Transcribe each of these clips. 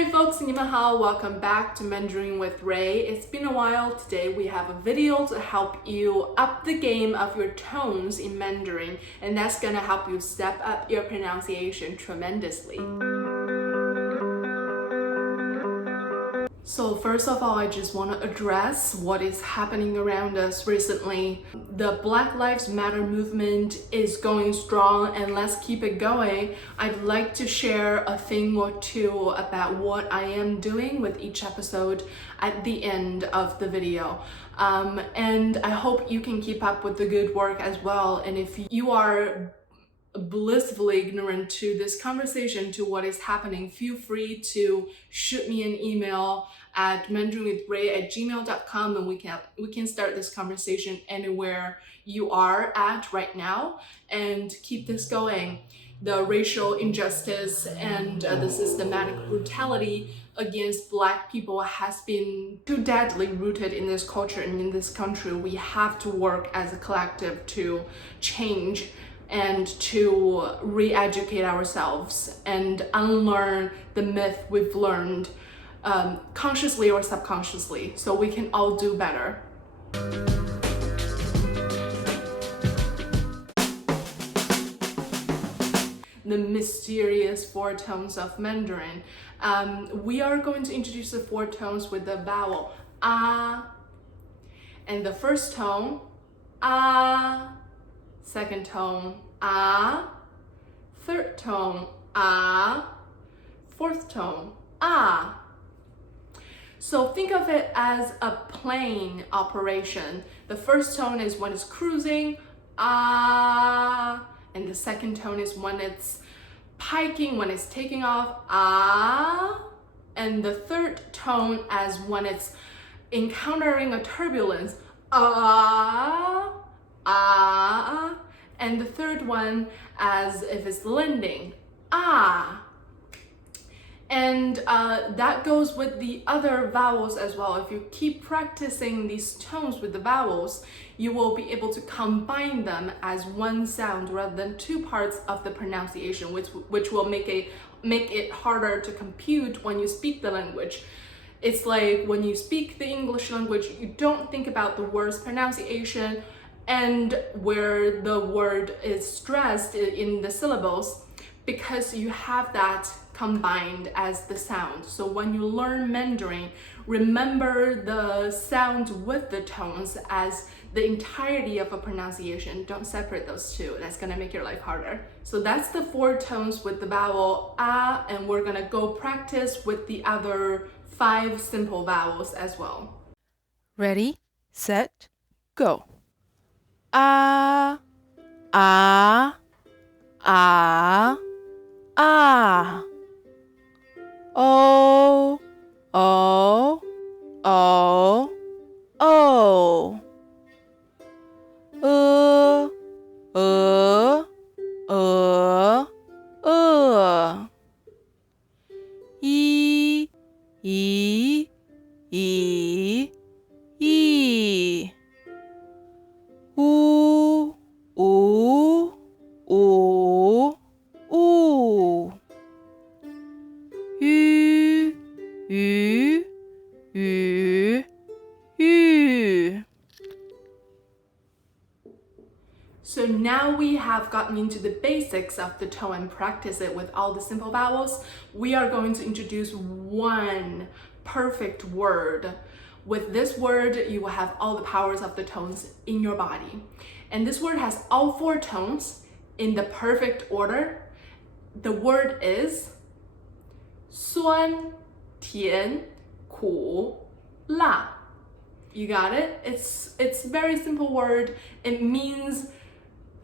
Hi folks, 你们好, welcome back to Mandarin with Ray. It's been a while. Today we have a video to help you up the game of your tones in Mandarin, and that's gonna help you step up your pronunciation tremendously. So first of all, I just want to address what is happening around us recently. The Black Lives Matter movement is going strong, and let's keep it going. I'd like to share a thing or two about what I am doing with each episode at the end of the video. And I hope you can keep up with the good work as well. And if you are blissfully ignorant to this conversation, to what is happening, feel free to shoot me an email at mandarinwithray@gmail.com, and we can start this conversation anywhere you are at right now and keep this going. The racial injustice and the systematic brutality against Black people has been too deadly rooted in this culture and in this country. We have to work as a collective to change and to re-educate ourselves and unlearn the myth we've learned consciously or subconsciously, so we can all do better. The mysterious four tones of Mandarin. We are going to introduce the four tones with the vowel ah, and the first tone ah, second tone ah, third tone ah, fourth tone ah. So think of it as a plane operation. The first tone is when it's cruising, ah, and the second tone is when it's piking, when it's taking off, ah, and the third tone as when it's encountering a turbulence, ah, ah, and the third one as if it's landing, ah. And that goes with the other vowels as well. If you keep practicing these tones with the vowels, you will be able to combine them as one sound rather than two parts of the pronunciation, which will make it harder to compute when you speak the language. It's like when you speak the English language, you don't think about the word's pronunciation and where the word is stressed in the syllables, because you have that combined as the sound. So when you learn Mandarin, remember the sound with the tones as the entirety of a pronunciation. Don't separate those two. That's gonna make your life harder. So that's the four tones with the vowel ah, and we're gonna go practice with the other 5 simple vowels as well. Ready, set, go. Ah, ah, ah, ah. Oh, oh, oh, oh. Uh, E, E, E, E. Ooh, ooh, ooh, ooh. Ü, ü, ü, ü. So now we have gotten into the basics of the tone and practice it with all the simple vowels. We are going to introduce one perfect word. With this word, you will have all the powers of the tones in your body. And this word has all 4 tones in the perfect order. The word is 酸甜苦辣. You got it? It's a very simple word. It means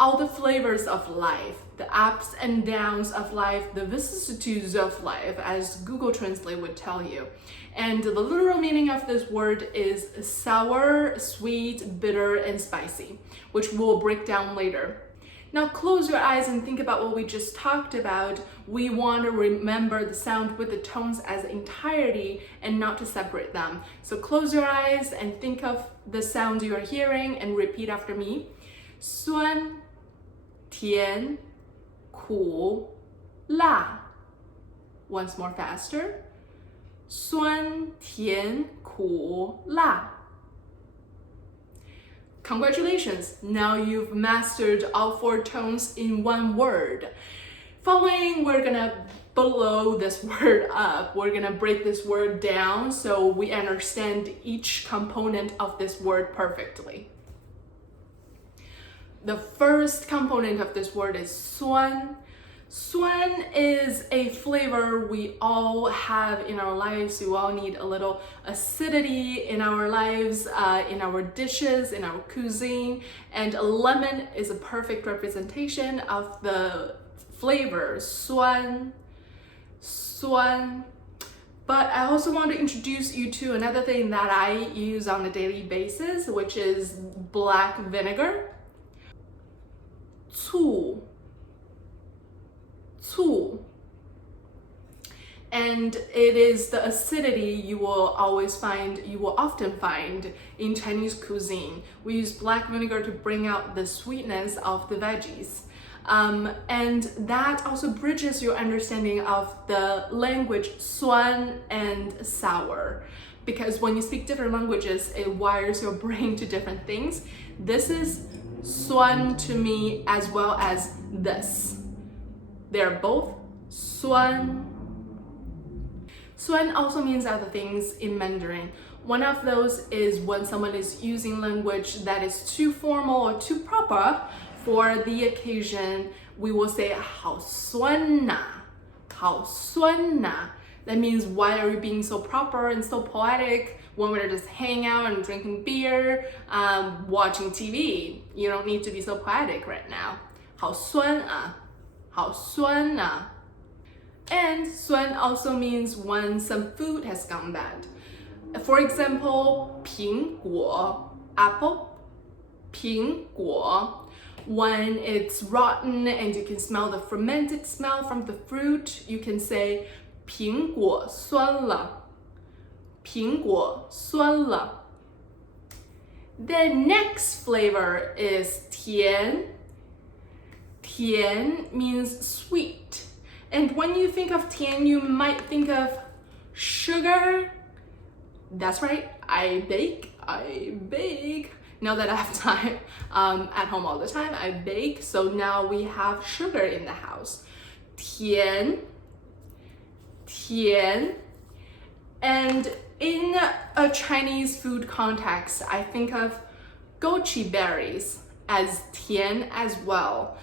all the flavors of life, the ups and downs of life, the vicissitudes of life, as Google Translate would tell you. And the literal meaning of this word is sour, sweet, bitter, and spicy, which we'll break down later. Now close your eyes and think about what we just talked about. We want to remember the sound with the tones as entirety and not to separate them. So close your eyes and think of the sound you're hearing and repeat after me. 酸甜苦辣. Once more faster. 酸甜苦辣. Congratulations! Now you've mastered all 4 tones in one word. Following, we're gonna blow this word up. We're gonna break this word down so we understand each component of this word perfectly. The first component of this word is suan. Suan is a flavor we all have in our lives. We all need a little acidity in our lives, in our dishes, in our cuisine, and a lemon is a perfect representation of the flavor suan. But I also want to introduce you to another thing that I use on a daily basis, which is black vinegar. 醋. And it is the acidity you will often find in Chinese cuisine. We use black vinegar to bring out the sweetness of the veggies. And that also bridges your understanding of the language Swan and Sour. Because when you speak different languages, it wires your brain to different things. This is Swan to me as well as this. They're both Swan. Swan also means other things in Mandarin. One of those is when someone is using language that is too formal or too proper for the occasion, we will say 好酸呐,好酸呐. That means, why are you being so proper and so poetic when we're just hanging out and drinking beer, watching TV? You don't need to be so poetic right now. 好酸啊,好酸啊. And 酸 also means when some food has gone bad. For example, 苹果, apple, 苹果. When it's rotten and you can smell the fermented smell from the fruit, you can say 苹果酸了,苹果酸了. The next flavor is 甜. 甜 means sweet. And when you think of 甜, you might think of sugar. That's right, I bake. Now that I have time at home all the time, I bake. So now we have sugar in the house. 甜. And in a Chinese food context, I think of goji berries as 甜 as well.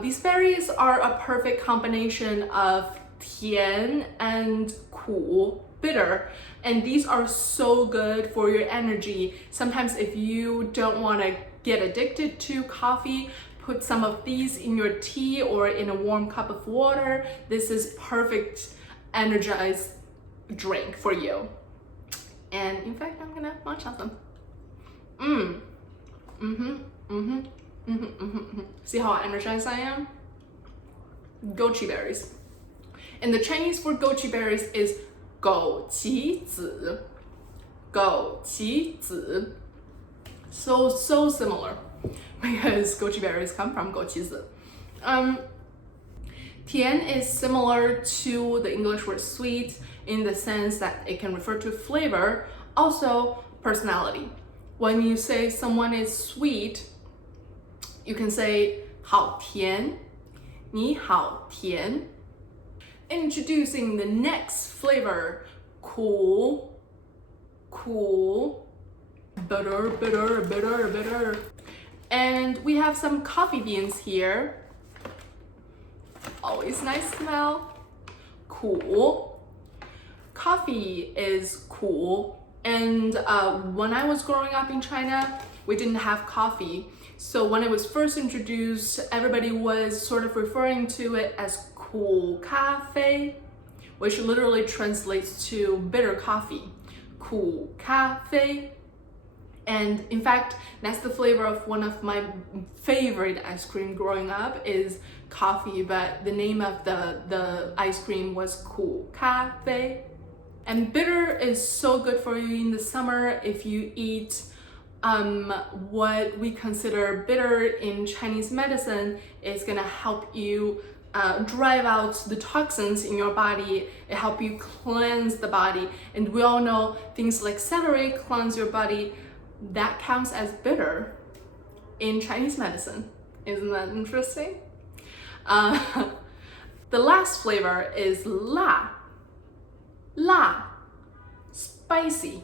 These berries are a perfect combination of 甜 and 苦, bitter, and these are so good for your energy. Sometimes if you don't want to get addicted to coffee, put some of these in your tea or in a warm cup of water. This is perfect energized drink for you. And in fact, I'm gonna munch on them. See how energized I am? Goji berries. And the Chinese for goji berries is 枸杞子. 枸杞子. So similar because goji berries come from 枸杞子. 甜 is similar to the English word sweet in the sense that it can refer to flavor, also personality. When you say someone is sweet, you can say 好甜,你好甜. Introducing the next flavor, 苦. Bitter. And we have some coffee beans here. Always nice smell. 苦. Coffee is 苦. And when I was growing up in China, we didn't have coffee. So when it was first introduced, everybody was sort of referring to it as 苦咖啡, which literally translates to bitter coffee. 苦咖啡. And in fact, that's the flavor of one of my favorite ice cream growing up is coffee, but the name of the ice cream was 苦咖啡. And bitter is so good for you in the summer if you eat what we consider bitter in Chinese medicine. Is gonna help you drive out the toxins in your body. It helps you cleanse the body. And we all know things like celery cleanse your body. That counts as bitter in Chinese medicine. Isn't that interesting? The last flavor is la. La. Spicy.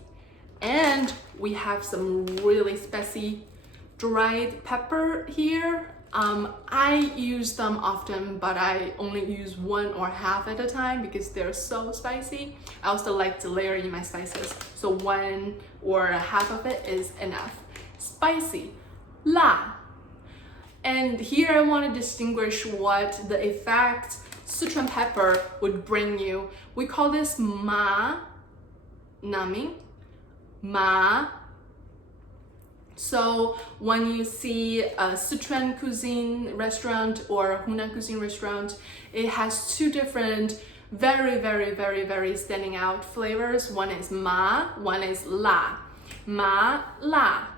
And we have some really spicy dried pepper here. I use them often, but I only use one or half at a time because they're so spicy. I also like to layer in my spices, so one or half of it is enough. Spicy, la. And here I want to distinguish what the effect Sichuan pepper would bring you. We call this ma, numbing, ma. So when you see a Sichuan cuisine restaurant or a Hunan cuisine restaurant, it has two different very standing out flavors. One is ma, one is la. Ma, la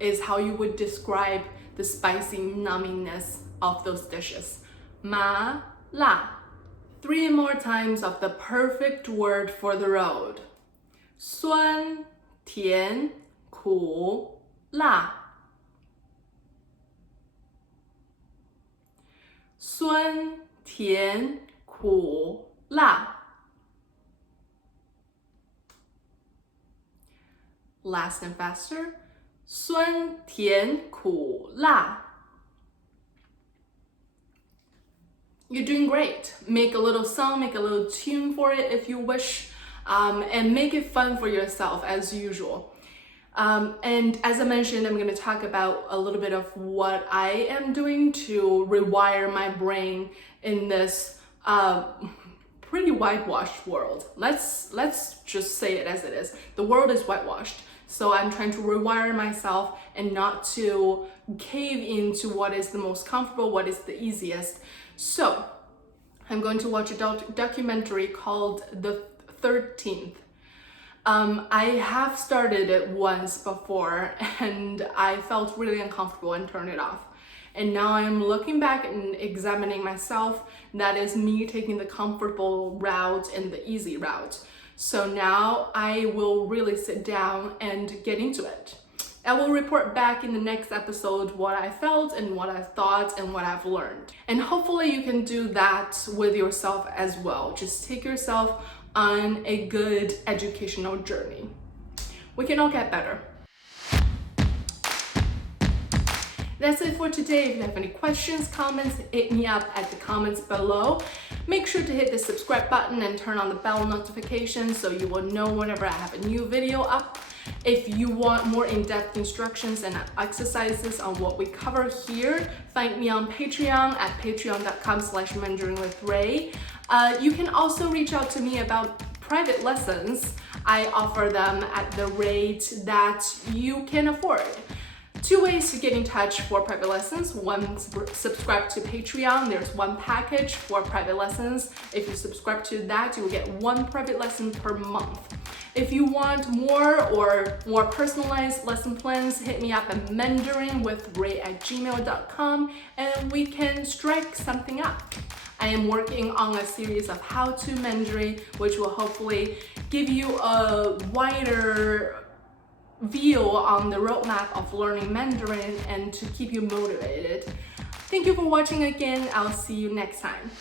is how you would describe the spicy numbingness of those dishes. Ma, la. 3 more times of the perfect word for the road. 酸, 甜, 苦, 辣. 酸, 甜, 苦, 辣. Last and faster. 酸, 甜, 苦, 辣. You're doing great. Make a little song, make a little tune for it if you wish, and make it fun for yourself as usual. And as I mentioned, I'm going to talk about a little bit of what I am doing to rewire my brain in this pretty whitewashed world. Let's just say it as it is. The world is whitewashed. So I'm trying to rewire myself and not to cave into what is the most comfortable, what is the easiest. So I'm going to watch a documentary called The 13th. I have started it once before and I felt really uncomfortable and turned it off. And now I'm looking back and examining myself. That is me taking the comfortable route and the easy route. So now I will really sit down and get into it. I will report back in the next episode what I felt and what I thought and what I've learned. And hopefully you can do that with yourself as well. Just take yourself on a good educational journey. We can all get better. That's it for today. If you have any questions, comments, hit me up at the comments below. Make sure to hit the subscribe button and turn on the bell notification so you will know whenever I have a new video up. If you want more in-depth instructions and exercises on what we cover here, find me on Patreon at patreon.com/mandarinwithray. You can also reach out to me about private lessons. I offer them at the rate that you can afford. 2 ways to get in touch for private lessons. One, subscribe to Patreon. There's one package for private lessons. If you subscribe to that, you will get 1 private lesson per month. If you want more or more personalized lesson plans, hit me up at mandarinwithray@gmail.com and we can strike something up. I am working on a series of how-to Mandarin, which will hopefully give you a wider view on the roadmap of learning Mandarin and to keep you motivated. Thank you for watching again. I'll see you next time.